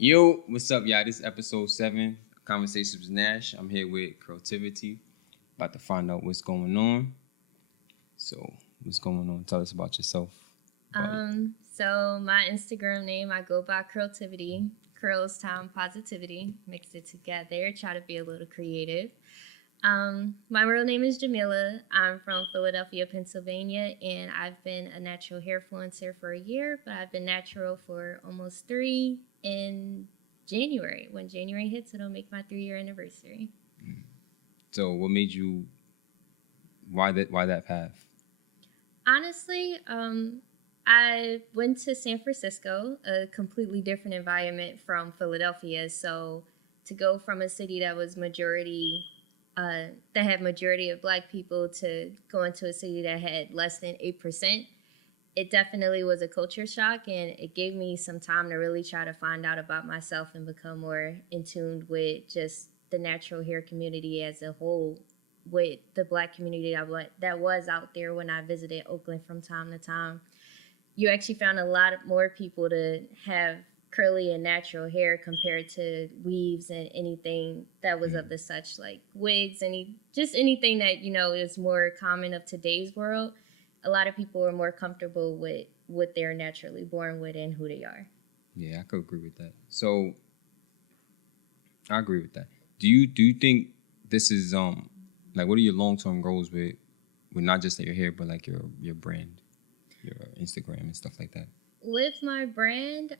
Yo, what's up, y'all? This is episode 7, Conversations with Nash. I'm here with Creativity, about to find out what's going on. So, what's going on? Tell us about yourself. So my Instagram name, I go by Creativity. Curls Time Positivity. Mixed it together. Try to be a little creative. My real name is Jameela. I'm from Philadelphia, Pennsylvania, and I've been a natural hair influencer for a year, but I've been natural for almost 3 in January. When January hits, it'll make my 3-year anniversary. So, what made you? Why that path? Honestly, I went to San Francisco, a completely different environment from Philadelphia. So to go from a city that was that had majority of Black people to go into a city that had less than 8%, it definitely was a culture shock, and it gave me some time to really try to find out about myself and become more in tune with just the natural hair community as a whole, with the Black community that was out there when I visited Oakland from time to time. You actually found a lot more people to have curly and natural hair compared to weaves and anything that was of the such, like wigs, just anything that, is more common of today's world. A lot of people are more comfortable with what they're naturally born with and who they are. Yeah, I could agree with that. So, I agree with that. Do you think this is like, what are your long-term goals with not just your hair, but like your brand, your Instagram and stuff like that? With my brand,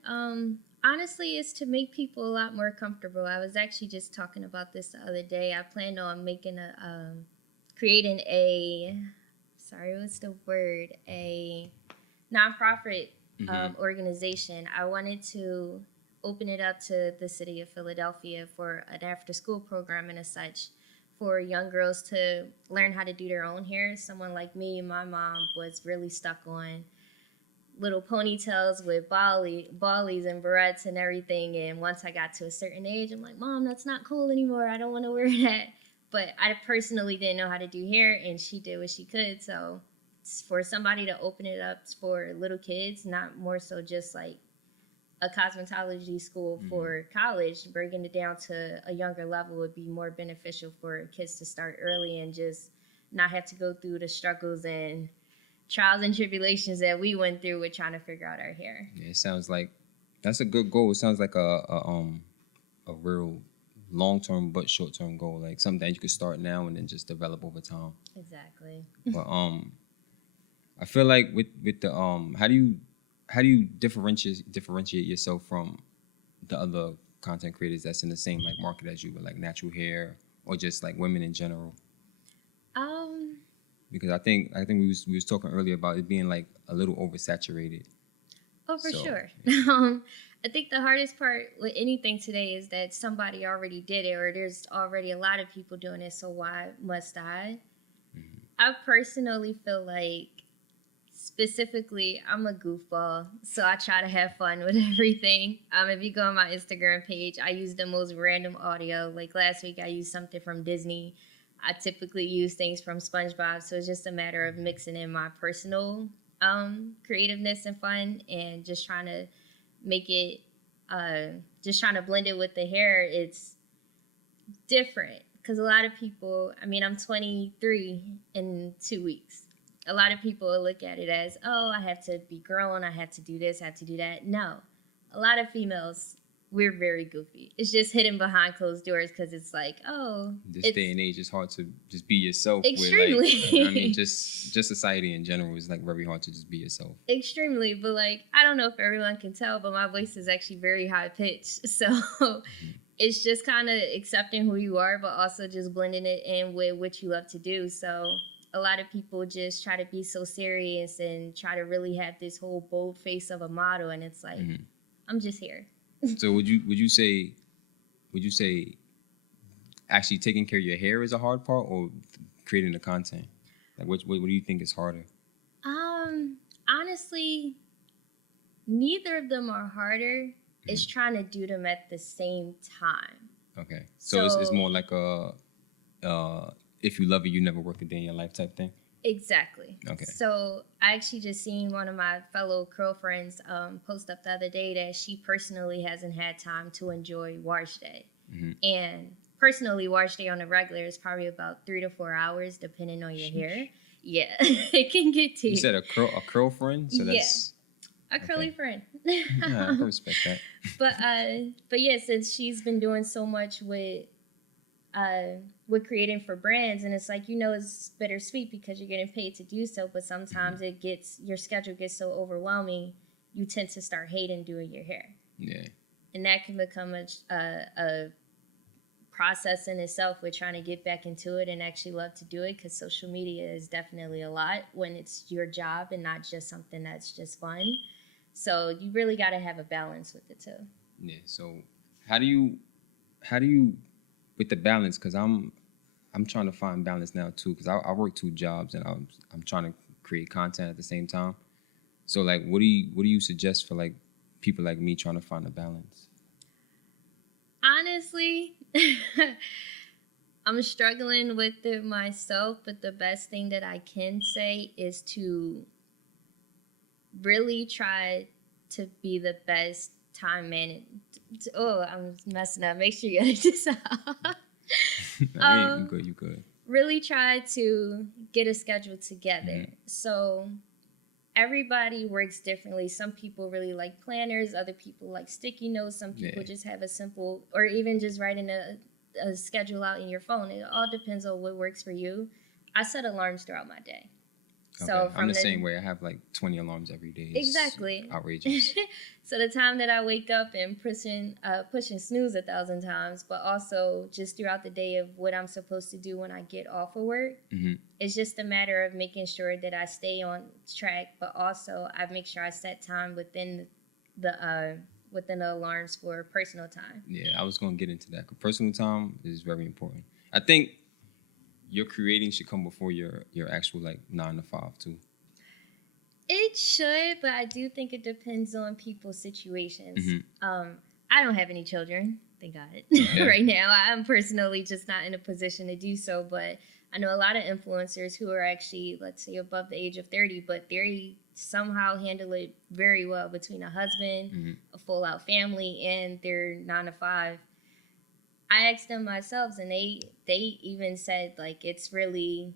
honestly, it's to make people a lot more comfortable. I was actually just talking about this the other day. I planned on creating a nonprofit organization. I wanted to open it up to the city of Philadelphia for an after-school program and as such, for young girls to learn how to do their own hair. Someone like me, my mom was really stuck on little ponytails with ballies and barrettes and everything. And once I got to a certain age, I'm like, Mom, that's not cool anymore. I don't want to wear that. But I personally didn't know how to do hair, and she did what she could. So for somebody to open it up for little kids, not more so just like a cosmetology school for college, breaking it down to a younger level would be more beneficial for kids to start early and just not have to go through the struggles and trials and tribulations that we went through with trying to figure out our hair. Yeah, it sounds like that's a good goal. It sounds like a real long-term but short-term goal, like something that you could start now and then just develop over time. Exactly. But I feel like with the how do you differentiate yourself from the other content creators that's in the same like market as you, with like natural hair or just like women in general? Because I think we was talking earlier about it being like a little oversaturated. Oh, for sure. Yeah. I think the hardest part with anything today is that somebody already did it, or there's already a lot of people doing it, so why must I? I personally feel like, specifically, I'm a goofball, so I try to have fun with everything. If you go on my Instagram page, I use the most random audio. Like last week, I used something from Disney. I typically use things from SpongeBob, so it's just a matter of mixing in my personal creativeness and fun, and just trying to make it, just trying to blend it with the hair. It's different because a lot of people, I'm 23 in 2 weeks. A lot of people will look at it as, oh, I have to be grown, I have to do this, I have to do that. No, a lot of females, we're very goofy. It's just hidden behind closed doors because it's like, oh. This day and age, it's hard to just be yourself. Extremely. Just society in general is like very hard to just be yourself. Extremely, but like, I don't know if everyone can tell, but my voice is actually very high pitched. So it's just kind of accepting who you are, but also just blending it in with what you love to do. So a lot of people just try to be so serious and try to really have this whole bold face of a model, and it's like, I'm just here. So would you say actually taking care of your hair is a hard part, or creating the content? Like what do you think is harder? Honestly, neither of them are harder. It's trying to do them at the same time. Okay. So it's more like a if you love it, you never work a day in your life type thing? Exactly. Okay. So I actually just seen one of my fellow girlfriends post up the other day that she personally hasn't had time to enjoy wash day. Mm-hmm. And personally, wash day on a regular is probably about 3 to 4 hours, depending on your hair. Yeah, it can get to you. You said a curl friend? So that's... A curly friend. Yeah, I can respect that. But yeah, since she's been doing so much with creating for brands, and it's like, it's bittersweet because you're getting paid to do so, but sometimes your schedule gets so overwhelming, you tend to start hating doing your hair. Yeah. And that can become a process in itself with trying to get back into it and actually love to do it, because social media is definitely a lot when it's your job and not just something that's just fun. So you really got to have a balance with it too. Yeah. So how do you with the balance? Because I'm trying to find balance now too, because I work 2 jobs and I'm trying to create content at the same time. So like, what do you suggest for like people like me trying to find a balance? Honestly, I'm struggling with it myself, but the best thing that I can say is to really try to be the best time manager. Oh, I'm messing up. Make sure you edit this out. You good. Really try to get a schedule together. Mm-hmm. So everybody works differently. Some people really like planners. Other people like sticky notes. Some people just have a simple, or even just writing a schedule out in your phone. It all depends on what works for you. I set alarms throughout my day. Okay. So I'm the same way. I have like 20 alarms every day. It's exactly outrageous. So the time that I wake up and pushing snooze 1,000 times, but also just throughout the day of what I'm supposed to do when I get off of work, it's just a matter of making sure that I stay on track, but also I make sure I set time within the alarms for personal time. Yeah, I was going to get into that. Personal time is very important. I think your creating should come before your actual like 9 to 5 too. It should, but I do think it depends on people's situations. I don't have any children, thank God. Okay. Right now, I'm personally just not in a position to do so, but I know a lot of influencers who are actually, let's say, above the age of 30, but they somehow handle it very well between a husband, a full-out family, and their 9 to 5. I asked them myself, and they even said, like, it's really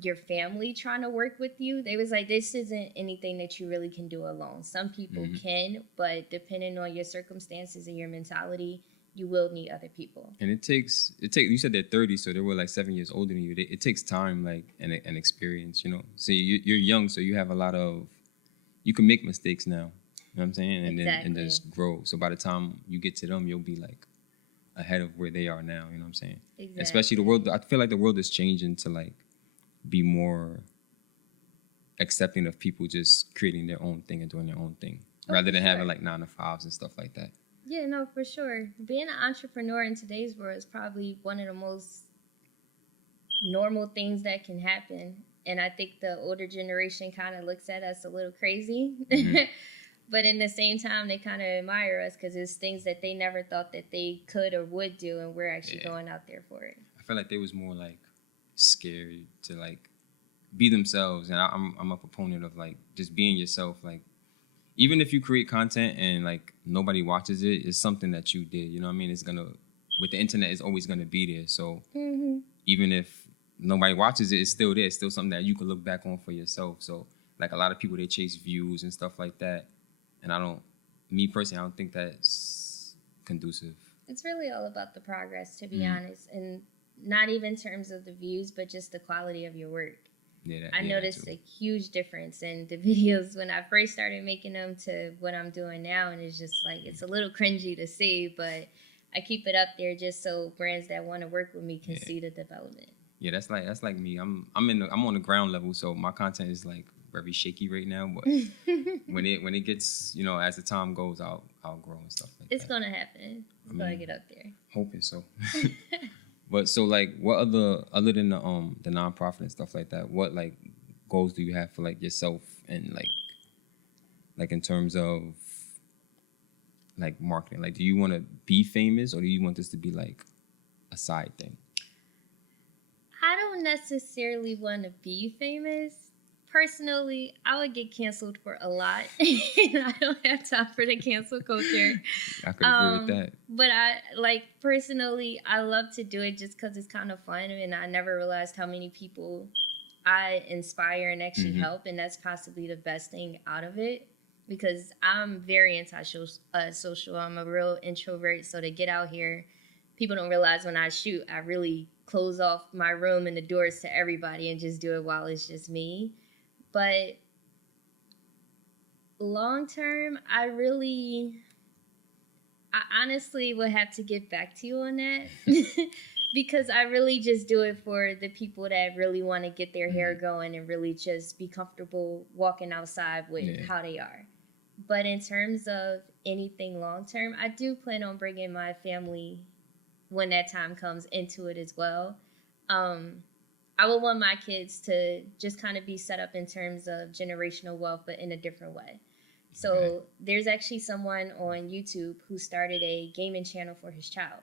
your family trying to work with you. They was like, this isn't anything that you really can do alone. Some people can, but depending on your circumstances and your mentality, you will need other people. And it takes. You said they're 30, so they were like 7 years older than you. It takes time, like, and experience, So you're young, so you have a lot of. You can make mistakes now. You know what I'm saying? And exactly. then just grow. So by the time you get to them, you'll be like ahead of where they are now. You know what I'm saying? Exactly. Especially the world. I feel like the world is changing to like be more accepting of people just creating their own thing and doing their own thing, rather than having like 9 to 5s and stuff like that. Yeah, no, for sure. Being an entrepreneur in today's world is probably one of the most normal things that can happen. And I think the older generation kind of looks at us a little crazy. But in the same time, they kind of admire us because it's things that they never thought that they could or would do, and we're actually going out there for it. I feel like they was more like scared to like be themselves, and I'm a proponent of like just being yourself. Like, even if you create content and like nobody watches it, it's something that you did. You know what I mean? It's gonna, with the internet, it's always gonna be there. So even if nobody watches it, it's still there. It's still something that you can look back on for yourself. So like a lot of people, they chase views and stuff like that, and me personally, I don't think that's conducive. It's really all about the progress, to be honest, and not even in terms of the views, but just the quality of your work. I noticed a huge difference in the videos when I first started making them to what I'm doing now, and it's just like, it's a little cringy to see, but I keep it up there just so brands that want to work with me can see the development. Yeah, that's like me. I'm on the ground level, so my content is like very shaky right now, but when it gets, as the time goes, I'll grow and stuff like it's that. It's gonna happen. It's gonna get up there. Hoping so. But so like, what other than the nonprofit and stuff like that, what like goals do you have for like yourself and like in terms of like marketing? Like, do you want to be famous or do you want this to be like a side thing? I don't don't necessarily want to be famous. Personally, I would get canceled for a lot, and I don't have time for the cancel culture. I could agree with that. But personally, I love to do it just because it's kind of fun, and I never realized how many people I inspire and actually help, and that's possibly the best thing out of it. Because I'm very anti-social. I'm a real introvert, so to get out here, people don't realize when I shoot, I really close off my room and the doors to everybody and just do it while it's just me. But long term, I honestly would have to get back to you on that because I really just do it for the people that really want to get their hair going and really just be comfortable walking outside with how they are. But in terms of anything long term, I do plan on bringing my family when that time comes into it as well. I would want my kids to just kind of be set up in terms of generational wealth, but in a different way. So there's actually someone on YouTube who started a gaming channel for his child.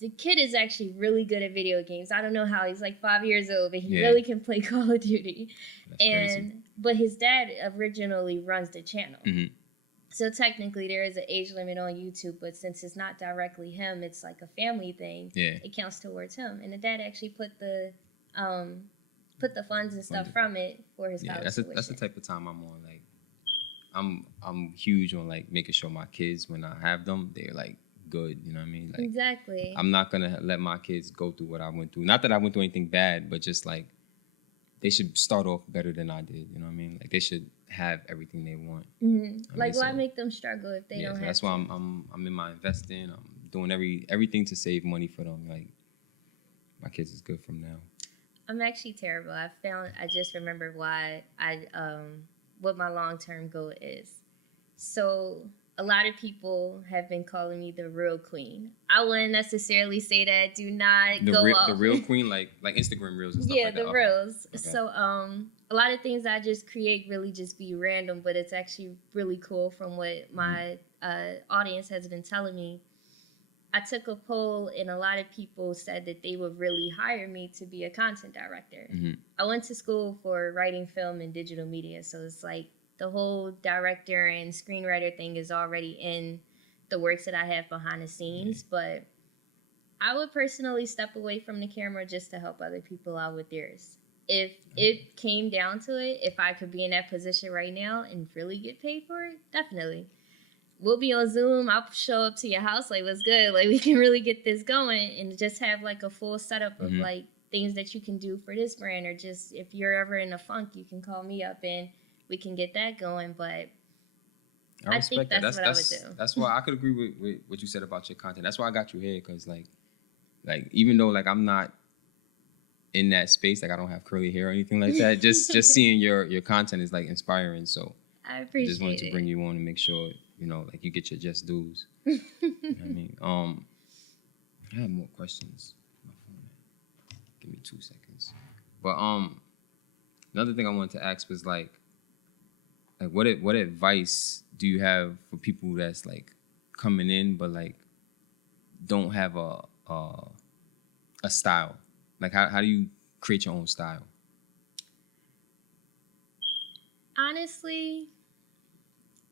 The kid is actually really good at video games. I don't know how. He's like 5 years old, but he really can play Call of Duty. That's crazy. But his dad originally runs the channel. So technically there is an age limit on YouTube, but since it's not directly him, it's like a family thing. It counts towards him. And the dad actually put the funds and stuff from it for his college tuition. That's the type of time I'm on. Like, I'm huge on like making sure my kids, when I have them, they're like good. You know what I mean? Like, exactly. I'm not gonna let my kids go through what I went through. Not that I went through anything bad, but just like they should start off better than I did. You know what I mean? Like they should have everything they want. Like, why make them struggle if they don't have? That's why I'm in my investing. I'm doing everything to save money for them. Like, my kids is good from now. I'm actually terrible. I just remembered why what my long-term goal is. So a lot of people have been calling me the real queen. I wouldn't necessarily say that. Do not go off. The real queen, like Instagram reels and stuff like that. Yeah, the reels. Okay. So a lot of things I just create really just be random, but it's actually really cool from what my audience has been telling me. I took a poll and a lot of people said that they would really hire me to be a content director. I went to school for writing film and digital media, so it's like the whole director and screenwriter thing is already in the works that I have behind the scenes, but I would personally step away from the camera just to help other people out with theirs. If it came down to it, if I could be in that position right now and really get paid for it, definitely. We'll be on Zoom. I'll show up to your house. Like, what's good? Like, we can really get this going and just have like a full setup of like things that you can do for this brand, or just if you're ever in a funk, you can call me up and we can get that going. But I think that's what I would do. That's why I could agree with what you said about your content. That's why I got you here, because like even though like I'm not in that space, like I don't have curly hair or anything like that, just seeing your content is like inspiring. So I appreciate it. Just wanted to bring you on and make sure, you know, like you get your just dues. You know what I mean? I have more questions. My phone. Give me 2 seconds. But another thing I wanted to ask was like what advice do you have for people that's like coming in but like don't have a style? Like how do you create your own style? Honestly,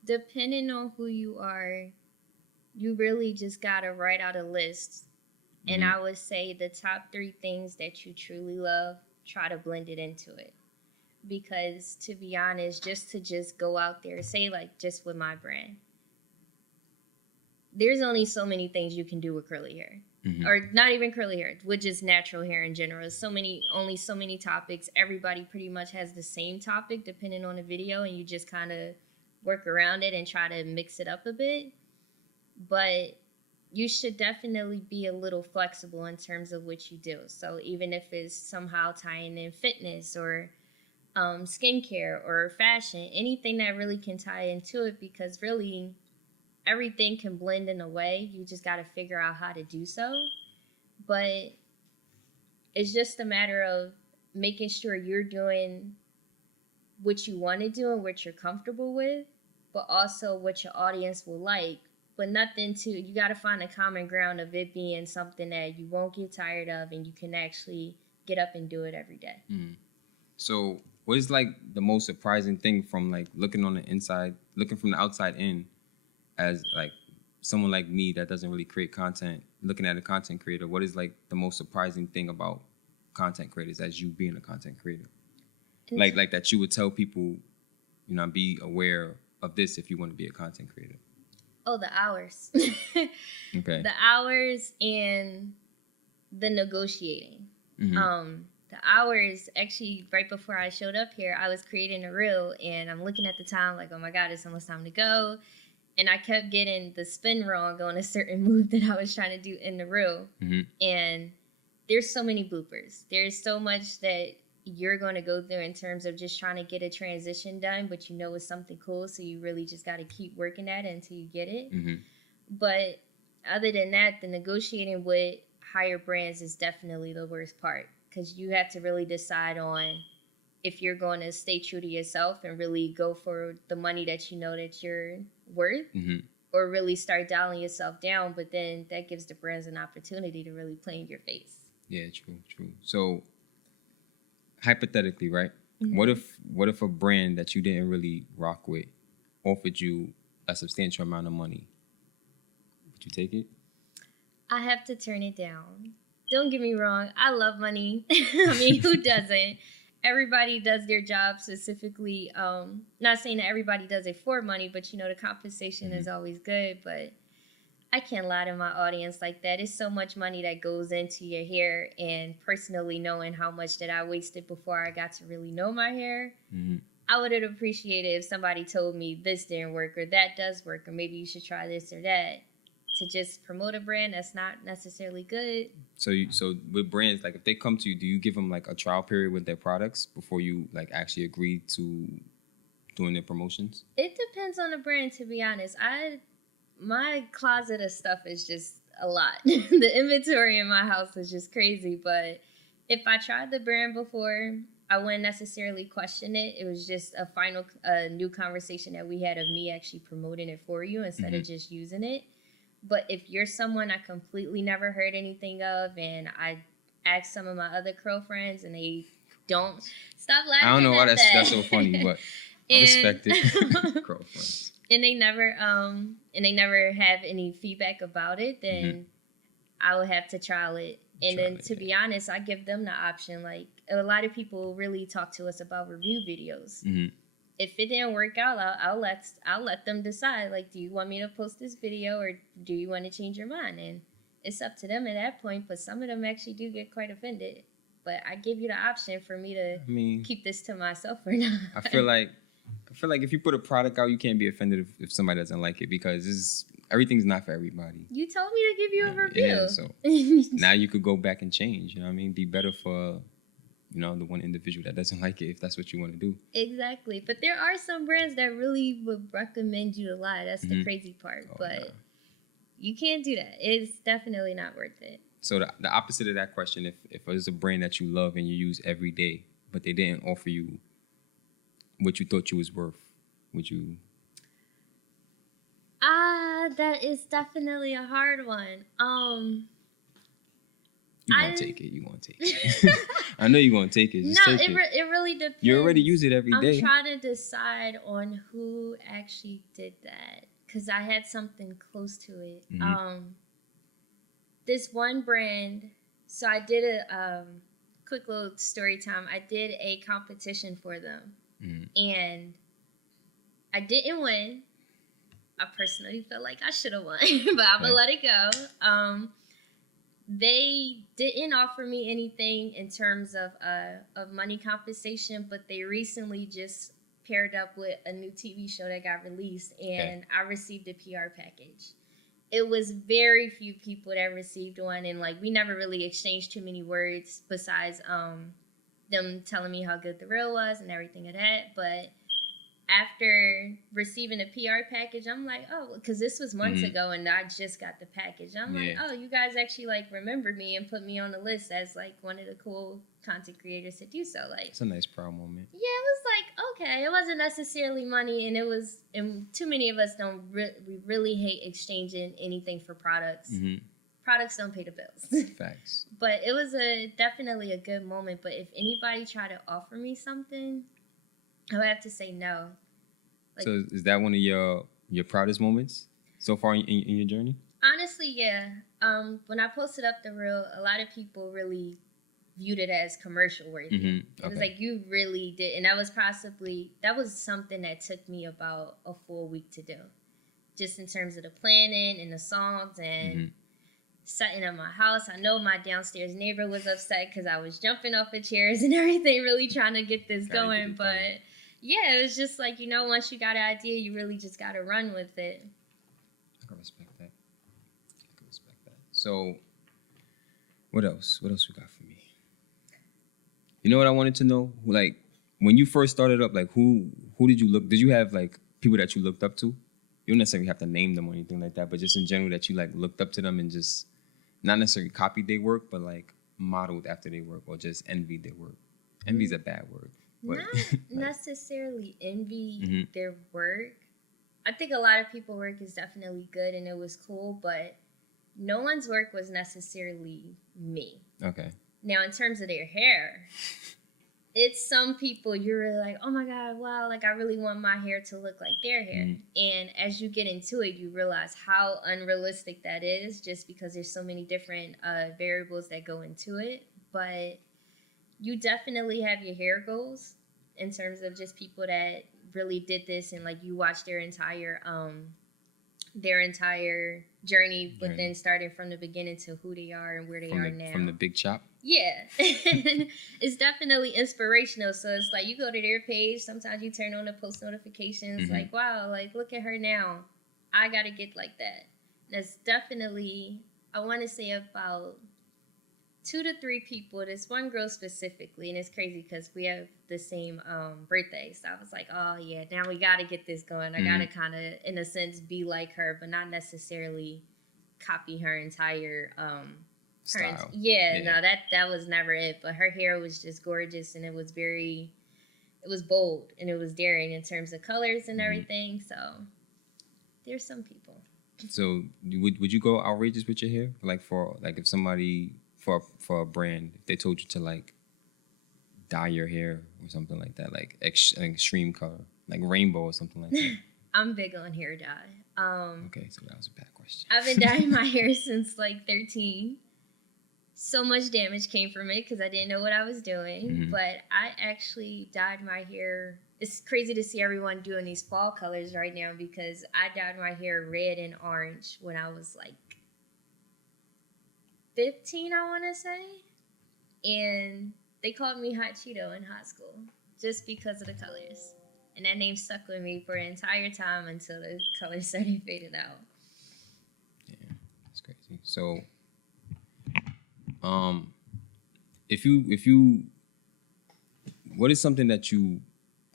depending on who you are, you really just gotta write out a list. And I would say the top 3 things that you truly love, try to blend it into it. Because to be honest, just go out there, say like just with my brand, there's only so many things you can do with curly hair. Or not even curly hair, with just natural hair in general. Only so many topics. Everybody pretty much has the same topic depending on the video, and you just kind of work around it and try to mix it up a bit. But you should definitely be a little flexible in terms of what you do. So even if it's somehow tying in fitness or skincare or fashion, anything that really can tie into it, because really everything can blend in a way. You just got to figure out how to do so. But it's just a matter of making sure you're doing what you want to do and what you're comfortable with, but also what your audience will like. But you got to find a common ground of it being something that you won't get tired of and you can actually get up and do it every day. Mm. So what is like the most surprising thing from like looking from the outside in, as like someone like me that doesn't really create content, looking at a content creator, what is like the most surprising thing about content creators as you being a content creator? Like that you would tell people, be aware of this if you want to be a content creator. Oh, the hours. Okay. The hours and the negotiating. Mm-hmm. The hours, actually, right before I showed up here, I was creating a reel, and I'm looking at the time like, oh my God, it's almost time to go. And I kept getting the spin wrong on a certain move that I was trying to do in the reel. Mm-hmm. And there's so many bloopers. There's so much that you're going to go through in terms of just trying to get a transition done, but it's something cool, so you really just got to keep working at it until you get it. Mm-hmm. But other than that, the negotiating with higher brands is definitely the worst part, because you have to really decide on if you're going to stay true to yourself and really go for the money that you know that you're worth, mm-hmm. or really start dialing yourself down. But then that gives the brands an opportunity to really play in your face. Yeah, true. So hypothetically, right? Mm-hmm. What if a brand that you didn't really rock with offered you a substantial amount of money? Would you take it? I have to turn it down. Don't get me wrong. I love money. I mean, who doesn't? Everybody does their job specifically. Not saying that everybody does it for money, but the compensation mm-hmm. is always good. But I can't lie to my audience like that. It's so much money that goes into your hair, and personally knowing how much that I wasted before I got to really know my hair, mm-hmm. I would have appreciated if somebody told me this didn't work or that does work, or maybe you should try this or that, to just promote a brand that's not necessarily good. So with brands, like if they come to you, do you give them like a trial period with their products before you like actually agree to doing their promotions? It depends on the brand, to be honest. My closet of stuff is just a lot. The inventory in my house is just crazy. But if I tried the brand before, I wouldn't necessarily question it. It was just a new conversation that we had of me actually promoting it for you instead mm-hmm. of just using it. But if you're someone I completely never heard anything of, and I asked some of my other girlfriends and they don't stop laughing. I don't know why that's so funny, but I respect it. Girlfriends. And they never have any feedback about it, then mm-hmm. I would have to trial it. And then to be honest, I give them the option. Like, a lot of people really talk to us about review videos. Mm-hmm. If it didn't work out, I'll let them decide. Like, do you want me to post this video, or do you want to change your mind? And it's up to them at that point. But some of them actually do get quite offended. But I give you the option for me to keep this to myself or not. I feel like if you put a product out, you can't be offended if somebody doesn't like it, because everything's not for everybody. You told me to give you a review. Yeah, so now you could go back and change. You know what I mean? Be better for the one individual that doesn't like it, if that's what you want to do. Exactly. But there are some brands that really would recommend you to lie. That's mm-hmm. the crazy part. But you can't do that. It's definitely not worth it. So the opposite of that question, if there's a brand that you love and you use every day, but they didn't offer you what you thought you was worth, would you? That is definitely a hard one. You gonna take it. I know you're gonna take it. Just take it. It really depends. You already use it every day. I'm trying to decide on who actually did that, because I had something close to it. Mm-hmm. This one brand. So I did a quick little story time. I did a competition for them, mm-hmm. and I didn't win. I personally felt like I should have won, but I'm gonna let it go. They didn't offer me anything in terms of money compensation, but they recently just paired up with a new TV show that got released, and I received a PR package. It was very few people that received one, and like we never really exchanged too many words besides them telling me how good the reel was and everything of that. But after receiving a PR package, I'm like, oh, because this was months mm-hmm. ago and I just got the package. I'm like, oh, you guys actually like remembered me and put me on the list as like one of the cool content creators to do so. Like, it's a nice proud moment. Yeah, it was like, okay, it wasn't necessarily money, and too many of us we really hate exchanging anything for products. Mm-hmm. products don't pay the bills. Facts. But it was definitely a good moment. But if anybody tried to offer me something, I would have to say no. Like, so is that one of your proudest moments so far in your journey? Honestly, yeah. When I posted up the reel, a lot of people really viewed it as commercial worthy. Mm-hmm. It was like, you really did. And that was something that took me about a full week to do. Just in terms of the planning and the songs and setting up my house. I know my downstairs neighbor was upset because I was jumping off of chairs and everything, really trying to get this going. But yeah, it was just like, once you got an idea, you really just got to run with it. I can respect that. So, what else? What else we got for me? You know what I wanted to know? Like, when you first started up, like, who did you did you have, like, people that you looked up to? You don't necessarily have to name them or anything like that, but just in general that you, like, looked up to them and just not necessarily copied their work, but, like, modeled after their work or just envied their work. Envy's a bad word. But, not necessarily envy their work. I think a lot of people's work is definitely good and it was cool, but no one's work was necessarily me. Okay. Now, in terms of their hair, it's some people you're really like, oh my God, wow, like I really want my hair to look like their hair. And as you get into it, you realize how unrealistic that is just because there's so many different variables that go into it. But you definitely have your hair goals in terms of just people that really did this and like you watch their entire journey within starting from the beginning to who they are and where they are now. From the big chop? Yeah. It's definitely inspirational. So it's like you go to their page, sometimes you turn on the post notifications, like, wow, like look at her now. I got to get like that. That's definitely, I want to say about 2 to 3 people. There's one girl specifically, and it's crazy because we have the same birthday. So I was like, oh yeah, now we got to get this going. I got to kind of, in a sense, be like her, but not necessarily copy her entire style. No, that was never it. But her hair was just gorgeous, and it was bold, and it was daring in terms of colors and everything. So there's some people. So would you go outrageous with your hair? Like if somebody for a brand, if they told you to like dye your hair or something like that, like extreme color, like rainbow or something like that? I'm big on hair dye. Okay, so that was a bad question. I've been dyeing my hair since like 13. So much damage came from it because I didn't know what I was doing. But I actually dyed my hair. It's crazy to see everyone doing these fall colors right now because I dyed my hair red and orange when I was like 15, I want to say. And they called me Hot Cheeto in high school just because of the colors. And that name stuck with me for the entire time until the colors started fading out. Yeah, that's crazy. So, if you, what is something that you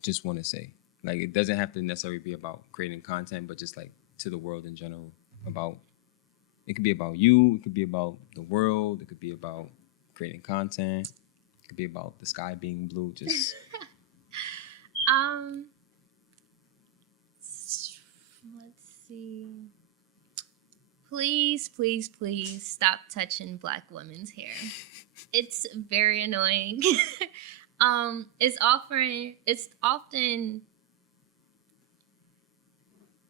just want to say? Like, it doesn't have to necessarily be about creating content, but just like to the world in general. It could be about you. It could be about the world. It could be about creating content. It could be about the sky being blue. Just let's see. Please, please, please stop touching Black women's hair. It's very annoying. It's often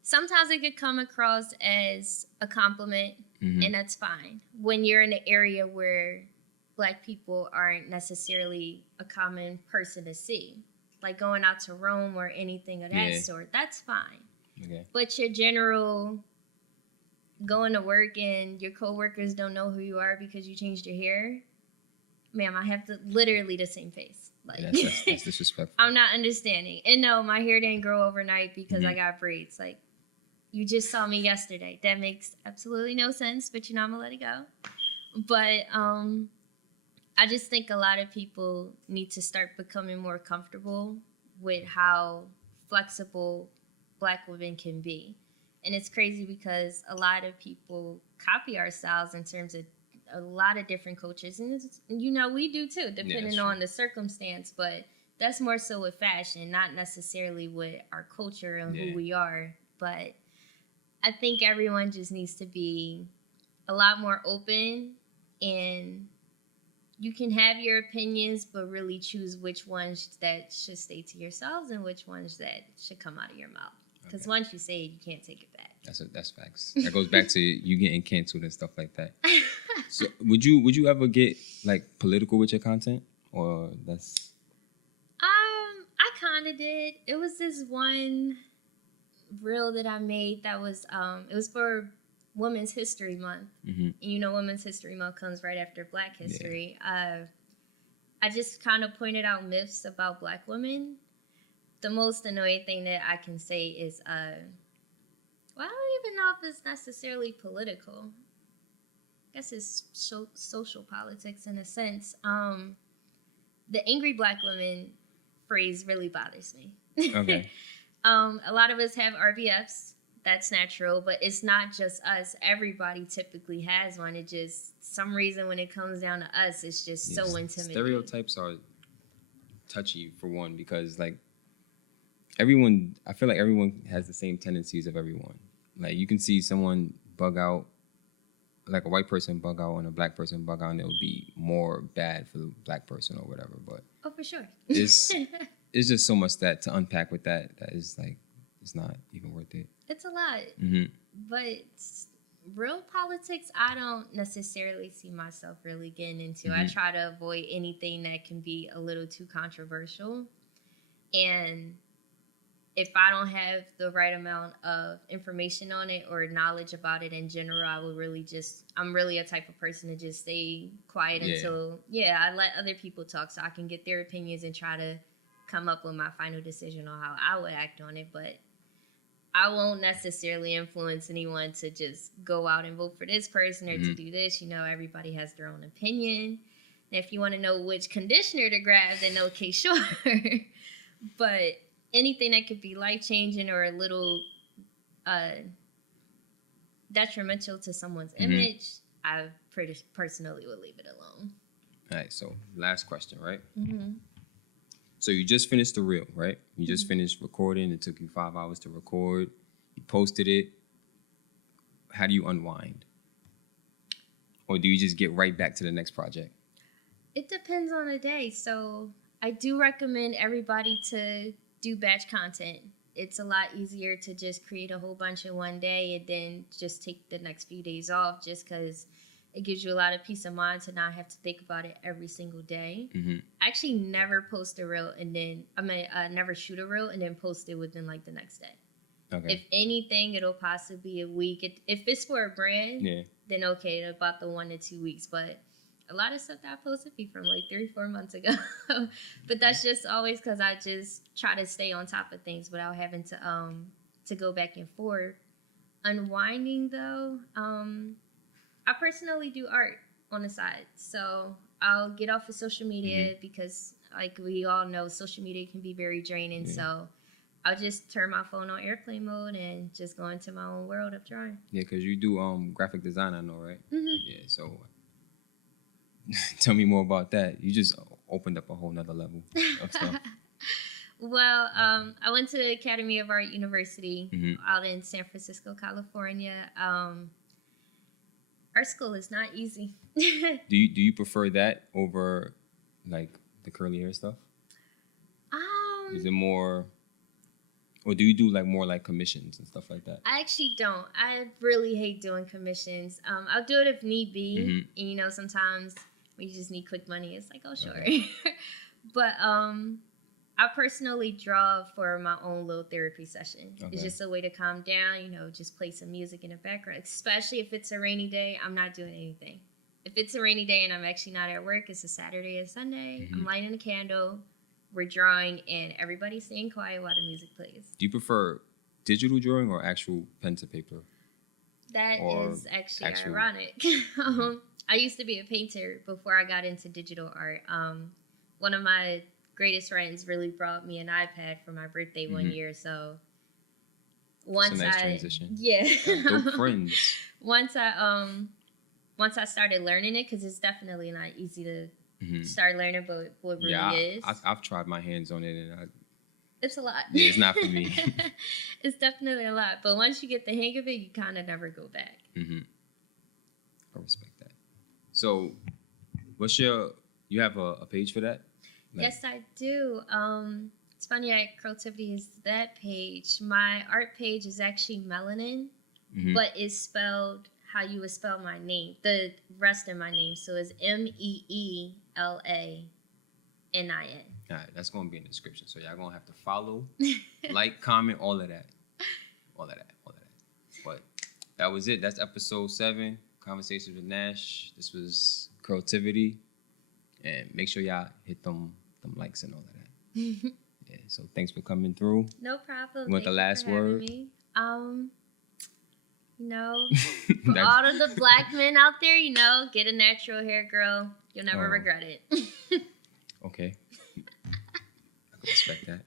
sometimes it could come across as a compliment, and that's fine. When you're in an area where Black people aren't necessarily a common person to see, like going out to Rome or anything of that sort, that's fine. Okay. But your general going to work and your coworkers don't know who you are because you changed your hair, ma'am, I have literally the same face. Like, that's disrespectful. I'm not understanding. And no, my hair didn't grow overnight because I got braids. Like, you just saw me yesterday. That makes absolutely no sense, but I'm gonna let it go. But I just think a lot of people need to start becoming more comfortable with how flexible Black women can be. And it's crazy because a lot of people copy our styles in terms of a lot of different cultures. And we do too, depending on the circumstance. But that's more so with fashion, not necessarily with our culture and who we are. But I think everyone just needs to be a lot more open, and you can have your opinions, but really choose which ones that should stay to yourselves and which ones that should come out of your mouth. Because once you say it, you can't take it back. That's facts. That goes back to you getting canceled and stuff like that. So would you ever get like political with your content, or that's? I kind of did. It was this one reel that I made that was it was for Women's History Month. And you know, Women's History Month comes right after Black History. I just kind of pointed out myths about Black women. The most annoying thing that I can say is, well, I don't even know if it's necessarily political. I guess it's social politics in a sense. The angry Black woman phrase really bothers me. Okay. A lot of us have RBFs. That's natural, but it's not just us. Everybody typically has one. It just, some reason when it comes down to us, it's just so intimidating. Stereotypes are touchy for one, because like I feel like everyone has the same tendencies of everyone. Like you can see someone bug out, like a white person bug out and a Black person bug out, and it would be more bad for the Black person or whatever. But oh, for sure. it's just so much that to unpack with that is like, it's not even worth it. It's a lot. But real politics, I don't necessarily see myself really getting into. I try to avoid anything that can be a little too controversial. And if I don't have the right amount of information on it or knowledge about it in general, I will really I'm really a type of person to just stay quiet until, I let other people talk so I can get their opinions and try to come up with my final decision on how I would act on it. But I won't necessarily influence anyone to just go out and vote for this person or to do this. You know, everybody has their own opinion. And if you want to know which conditioner to grab, then okay, sure. But anything that could be life-changing or a little detrimental to someone's image, I pretty personally would leave it alone. All right, so last question, right? So you just finished the reel, right? You just finished recording. It took you 5 hours to record. You posted it. How do you unwind? Or do you just get right back to the next project? It depends on the day. So I do recommend everybody to do batch content. It's a lot easier to just create a whole bunch in one day and then just take the next few days off, just because it gives you a lot of peace of mind to not have to think about it every single day. I actually never post a reel and then, never shoot a reel and then post it within like the next day. Okay. If anything, it'll possibly be a week. If it's for a brand, then okay, about the 1 to 2 weeks. But a lot of stuff that I posted be from like 3-4 months ago. But that's just always because I just try to stay on top of things without having to go back and forth. Unwinding though, I personally do art on the side. So I'll get off of social media because like we all know, social media can be very draining. So I'll just turn my phone on airplane mode and just go into my own world of drawing. Yeah, because you do graphic design, I know, right? Yeah, so tell me more about that. You just opened up a whole nother level of stuff. Well, I went to the Academy of Art University out in San Francisco, California. Art school is not easy. Do you prefer that over like the curly hair stuff? Is it more, or do you do like more like commissions and stuff like that? I actually don't. I really hate doing commissions. I'll do it if need be. And you know, sometimes when you just need quick money, it's like, oh sure. Okay. But I personally draw for my own little therapy session. Okay. It's just a way to calm down, you know, just play some music in the background. Especially if it's a rainy day, I'm not doing anything. If it's a rainy day and I'm actually not at work, it's a Saturday or Sunday, I'm lighting a candle, we're drawing, and everybody's staying quiet while the music plays. Do you prefer digital drawing or actual pen to paper? That is actually ironic. I used to be a painter before I got into digital art. One of my greatest friends really brought me an iPad for my birthday one year. So once nice transition. Yeah. Dope friends. Once I started learning it, because it's definitely not easy to start learning, but what really is. I've tried my hands on it, and it's a lot. Yeah, it's not for me. It's definitely a lot, but once you get the hang of it, you kind of never go back. can respect that. So, you have a page for that? Yes, I do. It's funny, Creativity is that page. My art page is actually Melanin, but it's spelled how you would spell my name, the rest of my name. So it's MEELANIN. All right, that's going to be in the description. So y'all going to have to follow, like, comment, all of that. But that was it. That's episode 7, Conversations with Nash. This was Creativity. And make sure y'all hit them likes and all of that. Yeah, so thanks for coming through. No problem. You want the last word? Me. For all of the black men out there, get a natural hair, girl. You'll never regret it. Okay. I can respect that.